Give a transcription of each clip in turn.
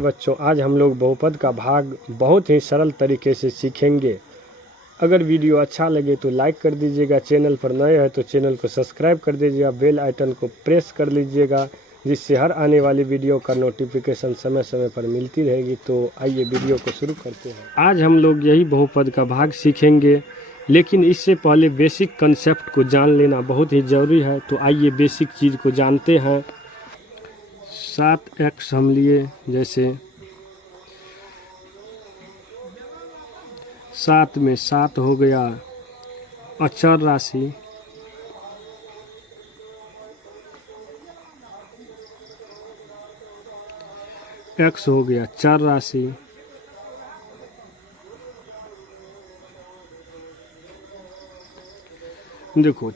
बच्चों, आज हम लोग बहुपद का भाग बहुत ही सरल तरीके से सीखेंगे। अगर वीडियो अच्छा लगे तो लाइक कर दीजिएगा, चैनल पर नए हैं तो चैनल को सब्सक्राइब कर दीजिएगा, बेल आइकन को प्रेस कर लीजिएगा, जिससे हर आने वाली वीडियो का नोटिफिकेशन समय समय पर मिलती रहेगी। तो आइए वीडियो को शुरू करते हैं। आज हम लोग यही बहुपद का भाग सीखेंगे, लेकिन इससे पहले बेसिक कंसेप्ट को जान लेना बहुत ही ज़रूरी है। तो आइए बेसिक चीज़ को जानते हैं। 7x हम लिए, जैसे 7 में 7 हो गया अचर राशि, x हो गया चर राशि, देखो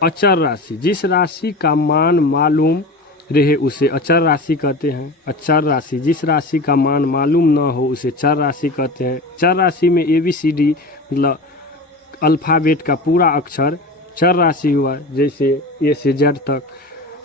अचर राशि, जिस राशि का मान मालूम रहे उसे अचर राशि कहते हैं। अचर राशि, जिस राशि का मान मालूम न हो उसे चर राशि कहते हैं। चर राशि में ABCD मतलब अल्फ़ाबेट का पूरा अक्षर चर राशि हुआ, जैसे A से Z तक।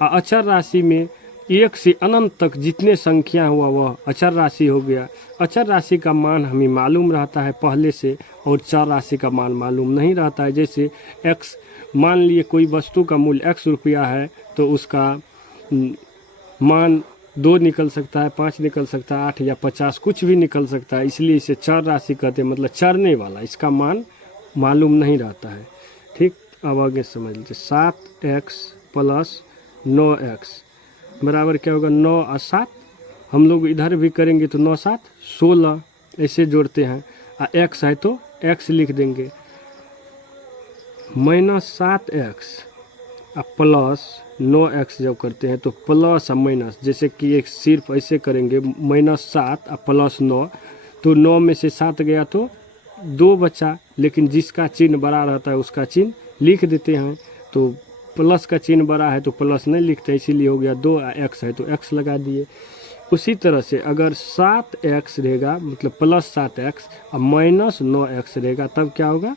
अचर राशि में 1 से अनंत तक जितने संख्या हुआ वह अचर राशि हो गया। अचर राशि का मान हमें मालूम रहता है पहले से, और चर राशि का मान मालूम नहीं रहता है। जैसे x, मान लिए कोई वस्तु का मूल्य x रुपया है तो उसका मान 2 निकल सकता है, 5 निकल सकता है, 8 या 50, कुछ भी निकल सकता है। इसलिए इसे चर राशि कहते हैं, मतलब चरने वाला, इसका मान मालूम नहीं रहता है। ठीक, अब आगे समझ लीजिए। 7x प्लस 9x बराबर क्या होगा? 9 और 7। हम लोग इधर भी करेंगे तो 9 7 16 ऐसे जोड़ते हैं। x है तो x लिख देंगे, -7x प्लस 9x जब करते हैं तो प्लस और माइनस, जैसे कि एक सिर्फ ऐसे करेंगे -7 और प्लस 9, तो 9 में से 7 गया तो 2 बचा, लेकिन जिसका चिन्ह बड़ा रहता है उसका चिन्ह लिख देते हैं। तो प्लस का चिन्ह बड़ा है तो प्लस नहीं लिखते, इसीलिए हो गया 2, x है तो x लगा दिए। उसी तरह से अगर 7x रहेगा, मतलब प्लस 7x और माइनस 9x रहेगा, तब क्या होगा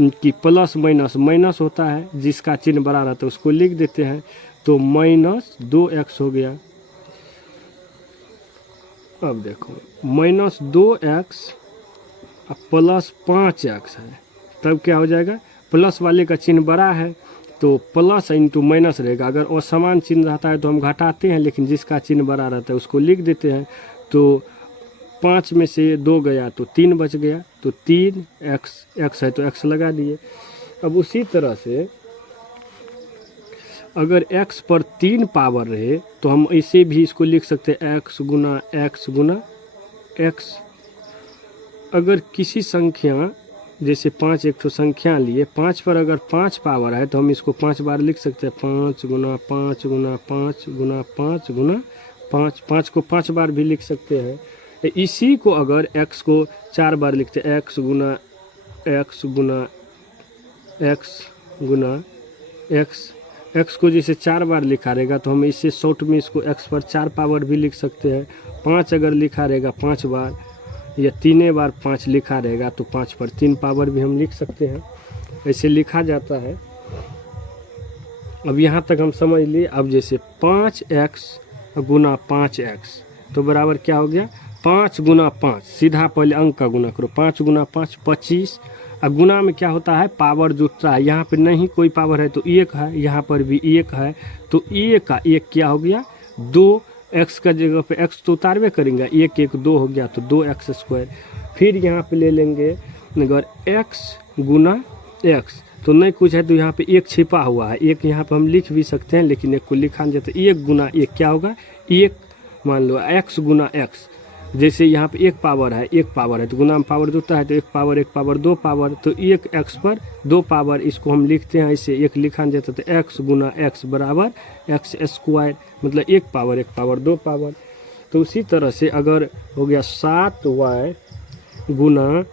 कि प्लस माइनस माइनस होता है, जिसका चिन्ह बड़ा रहता है उसको लिख देते हैं। तो -2x हो गया। अब देखो -2x प्लस 5x है, तब क्या हो जाएगा? प्लस वाले का चिन्ह बड़ा है तो प्लस इंटू माइनस रहेगा। अगर असमान चिन्ह रहता है तो हम घटाते हैं, लेकिन जिसका चिन्ह बड़ा रहता है उसको लिख देते हैं। तो 5 में से 2 गया तो 3 बच गया, तो 3x है तो x लगा दिए। अब उसी तरह से अगर x पर 3 पावर रहे तो हम ऐसे भी इसको लिख सकते हैं, x गुना x। अगर किसी संख्या, जैसे 5 एक तो संख्या लिए, 5 पर अगर 5 पावर है तो हम इसको 5 बार लिख सकते हैं, 5 गुना 5 गुना 5 गुना 5 गुना 5। 5 को 5 बार भी लिख सकते हैं। इसी को अगर x को 4 बार लिखते हैं, x गुना x गुना x गुना x को जैसे 4 बार लिखा रहेगा तो हम इससे शॉर्ट में इसको x पर 4 पावर भी लिख सकते हैं। 5 अगर लिखा रहेगा 5 बार, या 3 बार 5 लिखा रहेगा तो 5 पर 3 पावर भी हम लिख सकते हैं। ऐसे लिखा जाता है। अब यहाँ तक हम समझ लिए। अब जैसे 5x गुना 5x तो बराबर क्या हो गया? 5 गुना 5, सीधा पहले अंक का गुना करो, 5 गुना 5 25। अब गुना में क्या होता है? पावर जुटता है। यहाँ पे नहीं कोई पावर है तो 1 है, यहाँ पर भी 1 है, तो 1 का 1 क्या हो गया? 2। x का जगह पे x तो उतारवे करेंगे, 1 1 2 हो गया तो 2x²। फिर यहाँ पे ले लेंगे अगर x गुना x, तो नहीं कुछ है तो यहाँ पे 1 छिपा हुआ है, 1 यहाँ पे हम लिख भी सकते हैं, लेकिन 1 को लिखा नहीं जाता। 1 गुना 1 क्या होगा? 1 मान लो x गुना x, जैसे यहाँ पे 1 पावर है, 1 पावर है तो गुना में पावर जुड़ता है, तो 1 पावर 1 पावर 2 पावर, तो 1 x पर 2 पावर, इसको हम लिखते हैं ऐसे, 1 लिखा नहीं जाता। तो x गुना x बराबर x², मतलब 1 पावर 1 पावर 2 पावर। तो उसी तरह से अगर हो गया 7y गुना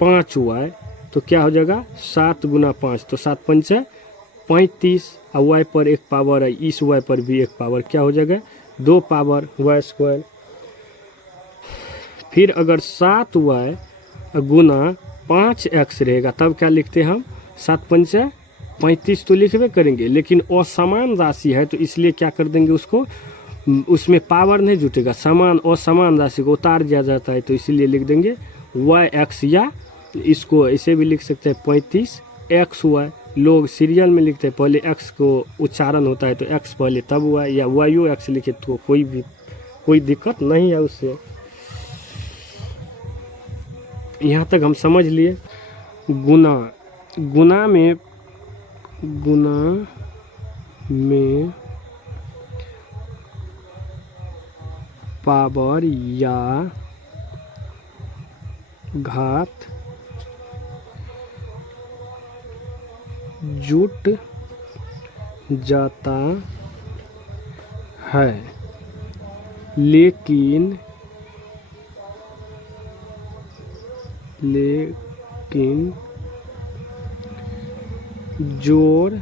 5y तो क्या हो जाएगा? 7 गुना 5 तो 7 5 35, और y पर 1 पावर है, इस y पर भी 1 पावर, क्या हो जाएगा? 2 पावर y²। फिर अगर 7y गुना 5x रहेगा तब क्या लिखते हैं हम? 7 5 35 तो लिखबे करेंगे, लेकिन असमान राशि है तो इसलिए क्या कर देंगे उसको उसमें पावर नहीं जुटेगा, समान और समान राशि को उतार दिया जाता है, तो इसीलिए लिख देंगे वाई एक्स, या इसको ऐसे भी लिख सकते हैं 35 एक्स वाई। लोग सीरियल में लिखते हैं, पहले एक्स को उच्चारण होता है तो एक्स पहले तब हुआ, या वाई एक्स लिखे तो कोई दिक्कत नहीं है उससे। यहाँ तक हम समझ लिए। गुना में पावर या घात जुट जाता है, लेकिन जोड़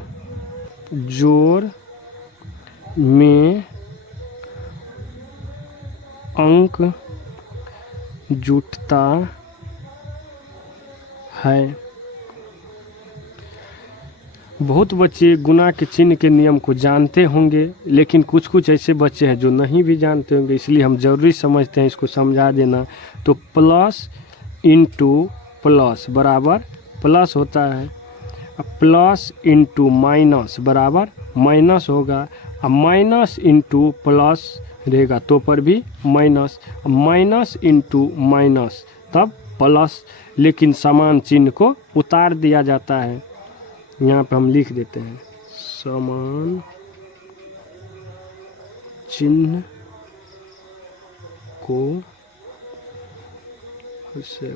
में अंक जुटता है। बहुत बच्चे गुना के चिन्ह के नियम को जानते होंगे, लेकिन कुछ ऐसे बच्चे हैं जो नहीं भी जानते होंगे, इसलिए हम जरूरी समझते हैं इसको समझा देना। तो प्लस इंटू प्लस बराबर प्लस होता है, प्लस इंटू माइनस बराबर माइनस होगा, अब माइनस इंटू प्लस रहेगा तो पर भी माइनस, माइनस इंटू माइनस तब प्लस, लेकिन समान चिन्ह को उतार दिया जाता है। यहाँ पे हम लिख देते हैं समान चिन्ह को उसे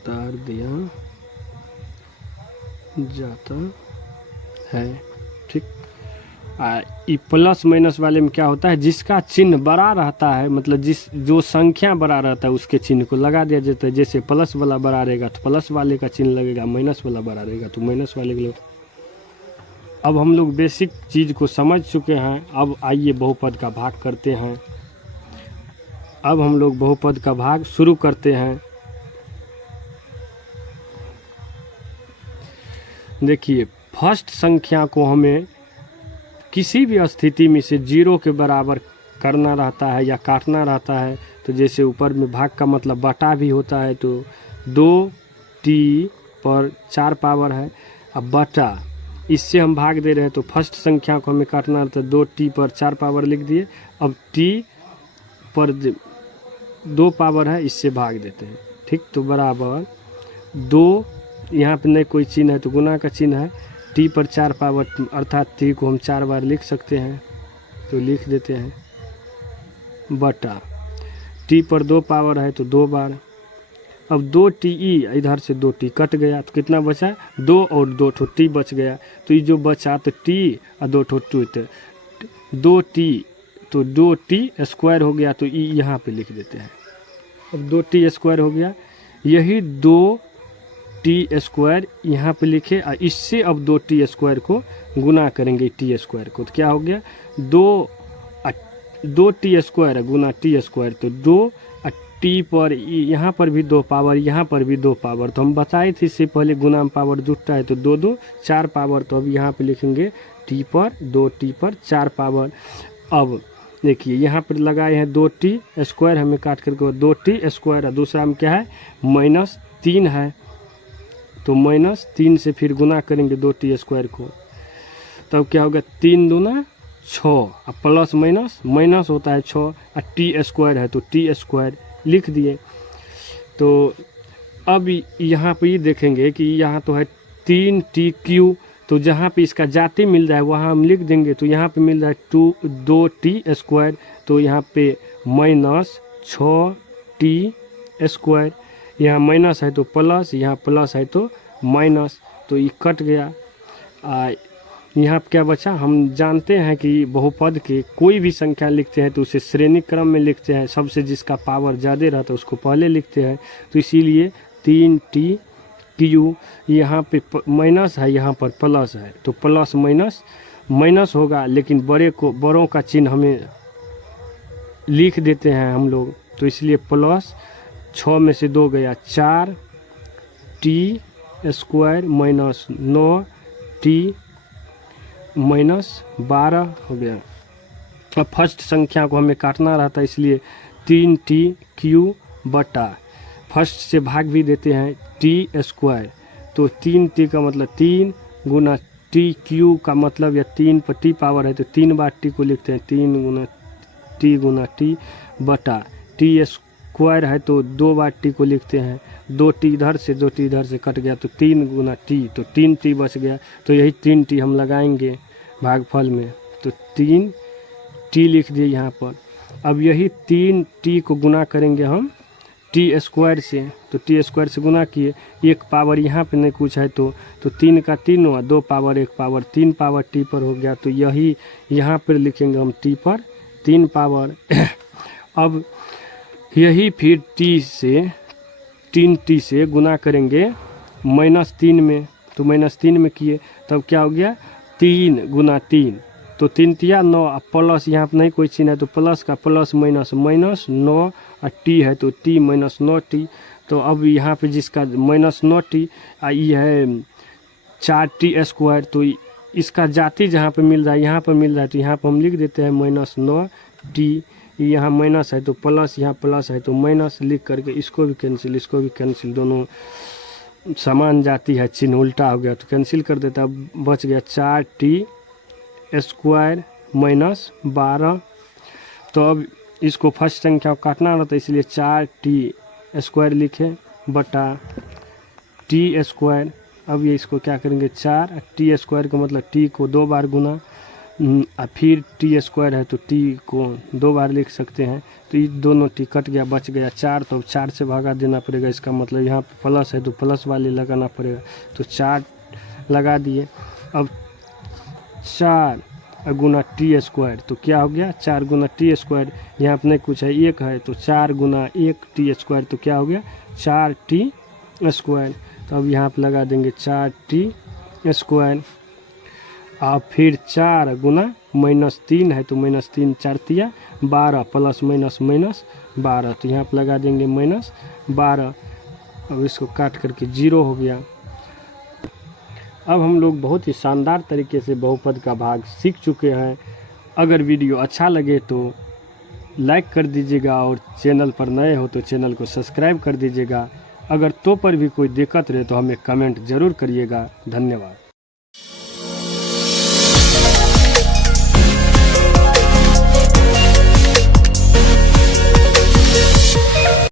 उतार दिया जाता है। ठीक, ई प्लस माइनस वाले में क्या होता है, जिसका चिन्ह बड़ा रहता है, मतलब जो संख्या बड़ा रहता है उसके चिन्ह को लगा दिया जाता है। जैसे प्लस वाला बड़ा रहेगा तो प्लस वाले का चिन्ह लगेगा, माइनस वाला बड़ा रहेगा तो माइनस वाले के। अब हम लोग बेसिक चीज़ को समझ चुके हैं, अब आइए बहुपद का भाग करते हैं। अब हम लोग बहुपद का भाग शुरू करते हैं। देखिए, फर्स्ट संख्या को हमें किसी भी स्थिति में से 0 के बराबर करना रहता है या काटना रहता है। तो जैसे ऊपर में भाग का मतलब बटा भी होता है, तो 2t पर 4 पावर है, अब बटा इससे हम भाग दे रहे हैं, तो फर्स्ट संख्या को हमें काटना रहता है, 2t पर 4 पावर लिख दिए, अब t पर 2 पावर है, इससे भाग देते हैं। ठीक, तो बराबर 2, यहाँ पे नहीं कोई चिन्ह है तो गुना का चिन्ह है, t पर 4 पावर अर्थात t को हम 4 बार लिख सकते हैं, तो लिख देते हैं, बटा t पर 2 पावर है तो 2 बार। अब 2t इधर से 2t कट गया तो कितना बचा, 2 और 2 ठो t बच गया, तो ये जो बचा तो t और 2 ठो 2t, तो 2t स्क्वायर हो गया, तो ई यहाँ पे लिख देते हैं। अब 2t स्क्वायर हो गया, यही 2t स्क्वायर यहाँ पे लिखे, और इससे अब 2t स्क्वायर को गुना करेंगे t स्क्वायर को, तो क्या हो गया, 2t स्क्वायर गुना t स्क्वायर, तो 2 t पर यहाँ पर भी 2 पावर, यहाँ पर भी 2 पावर, तो हम बताए थे इससे पहले गुना में पावर जुटता है, तो 2 2 4 पावर, तो अब यहाँ पे लिखेंगे t पर 2t पर 4 पावर। अब देखिए यहाँ पर लगाए हैं 2t स्क्वायर, हमें काट करके 2t स्क्वायर, और दूसरा में क्या है -3 है, तो -3 से फिर गुना करेंगे 2t स्क्वायर को, तब क्या होगा 3 दूना 6, अब प्लस माइनस होता है 6, और t स्क्वायर है तो t स्क्वायर लिख दिए। तो अब यहाँ पे ये देखेंगे कि यहाँ तो है 3t3, तो जहाँ पे इसका जाति मिल रहा है वहाँ हम लिख देंगे, तो यहाँ पे मिल रहा है 2t स्क्वायर, तो यहाँ पे -6t स्क्वायर, यहाँ माइनस है तो प्लस, यहाँ प्लस है तो माइनस, तो ये कट गया। यहाँ क्या बचा, हम जानते हैं कि बहुपद के कोई भी संख्या लिखते हैं तो उसे श्रेणी क्रम में लिखते हैं, सबसे जिसका पावर ज़्यादा रहता है उसको पहले लिखते हैं, तो इसीलिए 3t3, यहाँ पे माइनस है, यहाँ पर प्लस है, तो प्लस माइनस होगा, लेकिन बड़ों का चिन्ह हमें लिख देते हैं हम लोग, तो इसलिए प्लस 6 में से 2 गया 4t स्क्वायर -9t -12 हो गया। अब फर्स्ट संख्या को हमें काटना रहता है, इसलिए 3t³ बटा फर्स्ट से भाग भी देते हैं t²। तो 3t का मतलब 3 गुना t³ का मतलब या 3 पर t पावर है तो 3 बार t को लिखते हैं, 3 गुना t बटा t² है तो 2 बार t को लिखते हैं, 2t इधर से 2t इधर से कट गया तो 3 गुना t, तो 3t बच गया। तो यही 3t हम लगाएंगे भागफल में, तो 3t लिख दिए यहाँ पर। अब यही 3t को गुना करेंगे हम t² से, तो t² से गुना किए, एक पावर यहाँ पे नहीं कुछ है तो 3 का 3 हुआ, 2 पावर 1 पावर 3 पावर t पर हो गया। तो यही यहाँ पर लिखेंगे हम t पर 3 पावर। अब यही फिर t से गुना करेंगे -3 में, तो -3 में किए तब क्या हो गया 3 गुना 3, तो 3 तिया 9, अब प्लस यहाँ पर नहीं कोई चिन्ह है तो प्लस का प्लस -9 और t है तो t -9t। तो अब यहाँ पे जिसका -9t ये है 4t², तो इसका जाति जहाँ पे मिल रहा है यहाँ पर मिल रहा है तो यहाँ पर हम लिख देते हैं -9t। यहाँ माइनस है तो प्लस, यहाँ प्लस है तो माइनस, लिख करके इसको भी कैंसिल, दोनों समान जाति है, चिन्ह उल्टा हो गया तो कैंसिल कर देता है। बच गया 4t² -12। तो अब इसको फर्स्ट संख्या को काटना रहता है, इसलिए 4t² लिखे बटा t²। अब ये इसको क्या करेंगे 4 t² का मतलब t को 2 बार गुना, फिर t² है तो t को 2 बार लिख सकते हैं। तो ये दोनों t कट गया, बच गया 4, तो अब 4 से भागा देना पड़ेगा, इसका मतलब यहाँ पे प्लस है तो प्लस वाले लगाना पड़ेगा, तो 4 लगा दिए। अब 4 गुना t², तो क्या हो गया 4 गुना t², यहाँ पर नहीं कुछ है 1 है तो 4 गुना 1 t², तो क्या हो गया 4t²। तो अब यहाँ पर लगा देंगे 4t²। और फिर 4 गुना -3 है तो -3 4 तिया 12 प्लस -12, तो यहाँ पर लगा देंगे -12। अब इसको काट करके 0 हो गया। अब हम लोग बहुत ही शानदार तरीके से बहुपद का भाग सीख चुके हैं। अगर वीडियो अच्छा लगे तो लाइक कर दीजिएगा और चैनल पर नए हो तो चैनल को सब्सक्राइब कर दीजिएगा। अगर तो पर भी कोई दिक्कत रहे तो हमें कमेंट ज़रूर करिएगा। धन्यवाद।